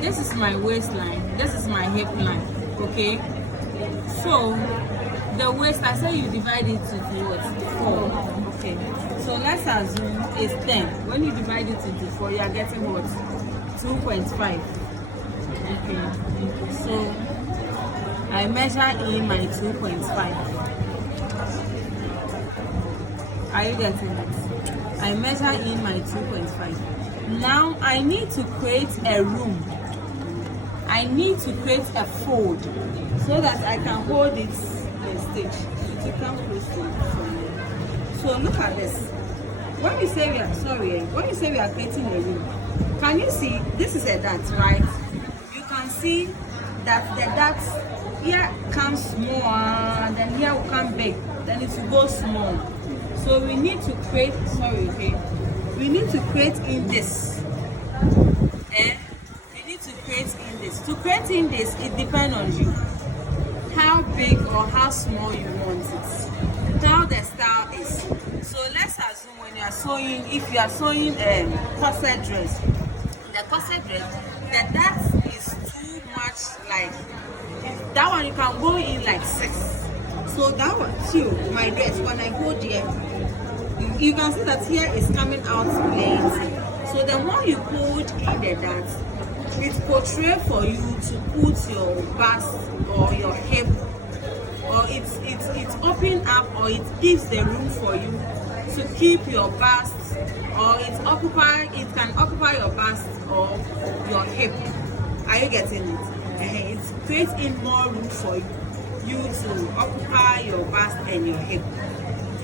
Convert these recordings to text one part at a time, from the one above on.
this is my waistline, this is my hip line, okay? So the waist, I say you divide it into what? 4. Okay. So let's assume it's 10. When you divide it into 4, you are getting what? 2.5. Okay. So I measure in my 2.5. Are you getting it? I measure in my 2.5. Now I need to create a room. I need to create a fold so that I can hold it on stage. It will come close to it. So look at this. When you say we are creating a room, can you see this is a dart, right? You can see that the dart here comes small, then here will come big, then it will go small. So we need to create, we need to create in this. We need to create in this. To create in this, it depends on you. How big or how small you want it. How the style is. So let's assume when you are sewing, if you are sewing a corset dress, the corset dress, the dart is too much like, that one you can go in like 6. So that one too, my dress, when I go there, you can see that here is coming out plenty. So the more you put in the dart, it portrays for you to put your bust or your hip, or it's open up, or it gives the room for you to keep your bust, or it can occupy your bust or your hip. Are you getting it? It creates in more room for you to occupy your bust and your hip.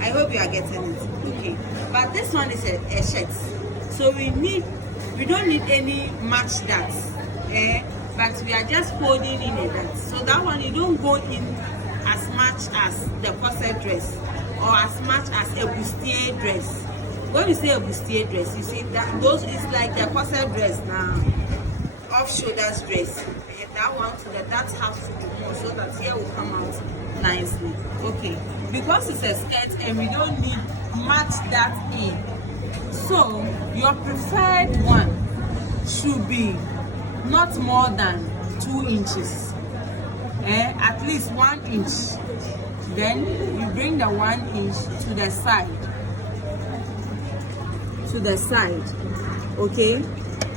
I hope you are getting it. Okay. But this one is a shirt. So we don't need any match that. But we are just folding in a dart. So that one you don't go in as much as the corset dress or as much as a bustier dress. When you say a bustier dress, you see that those is like the corset dress now, off shoulders dress. That one, so the darts have to be more so that here will come out nicely. Okay, because it's a skirt and we don't need much that in. So your preferred one should be not more than 2 inches. At least 1 inch. Then you bring the 1 inch to the side. To the side. Okay?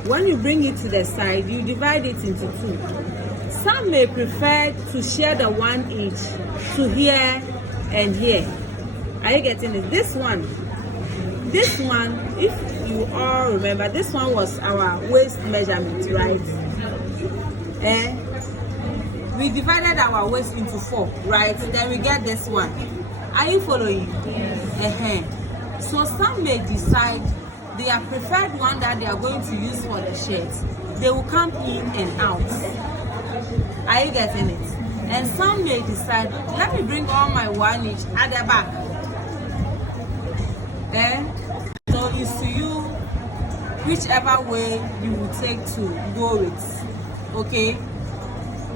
When you bring it to the side, you divide it into 2. Some may prefer to share the 1 inch to here and here. Are you getting it? This one, if you all remember, this one was our waist measurement, right? We divided our waist into 4, right? Then we get this one. Are you following? So some may decide their preferred one that they are going to use for the shirt. They will come in and out. Are you getting it? And some may decide, let me bring all my 1 inch at the back. So it's to you, whichever way you will take to go with. Okay?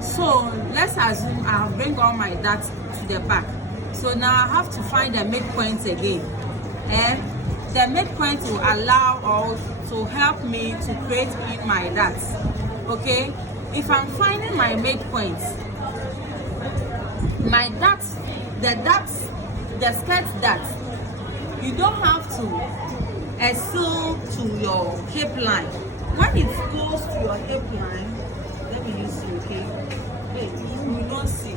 So let's assume I bring all my darts to the back. So now I have to find the midpoint again. The midpoint will allow or to help me to create in my darts. Okay? If I'm finding my midpoint, my darts, the skirt darts, you don't have to sew to your hip line. When it goes to your hip line, let me use it, okay? Wait, you will not see.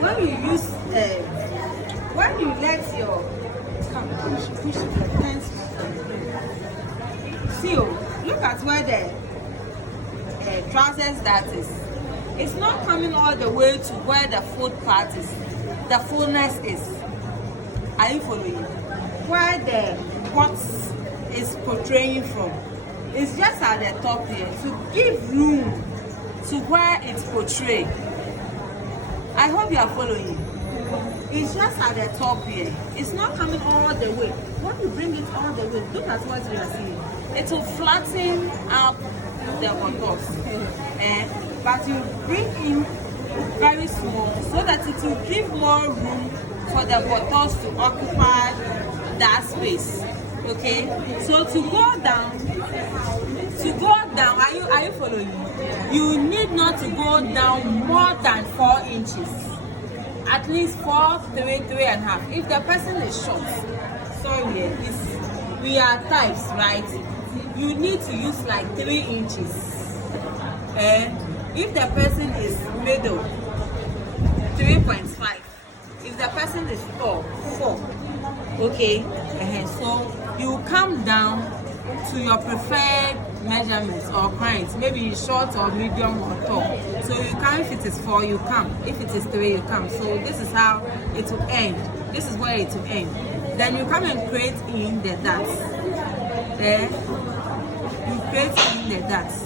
When you use, when you let your, push the pencil. See, look at where the trousers that is. It's not coming all the way to where the foot part is, the fullness is. Are you following? Where the what is portraying from. It's just at the top here to give room to where it's portrayed. I hope you are following. It's just at the top here. It's not coming all the way. When you bring it all the way, look at what you are seeing. It will flatten up the buttocks. But you bring in very small so that it will give more room for the buttocks to occupy that space. Okay, so to go down, are you following? You need not to go down more than 4 inches. At least 4, 3.5. If the person is short, sorry, we are types, right? You need to use like 3 inches. If the person is middle, 3.5. If the person is tall, 4. Okay, so you come down to your preferred measurements or kinds, maybe short or medium or tall. So you come, if it is 4, you come. If it is 3, you come. So this is how it will end. This is where it will end. Then you come and create in the dots. There, you create in the dots.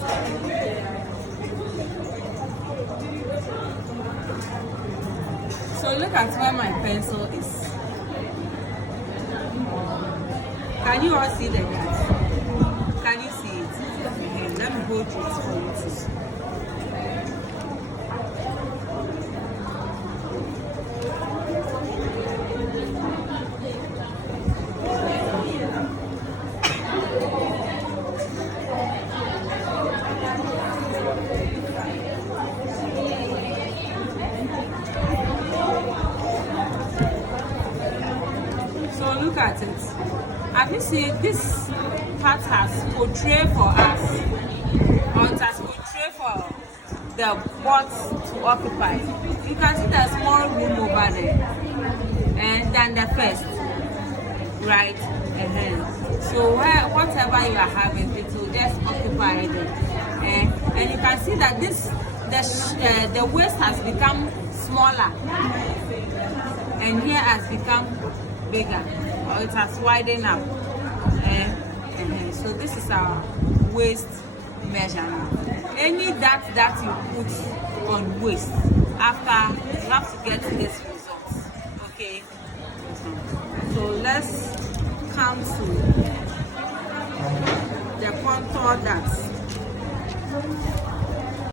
So look at where my pencil is. Can you all see the dots? Can you see it? Let me hold it for you to see. So look at it. Have you seen this part has portrayed for us, or it has portrayed for the box to occupy? You can see there's more room over there than the first, right? So whatever you are having, it will just occupy it. And you can see that the waist has become smaller, and here has become bigger, or it has widened up. So this is our waist measurement. Any dot that you put on waist, after you have to get this result. Okay, so let's come to the contour dots.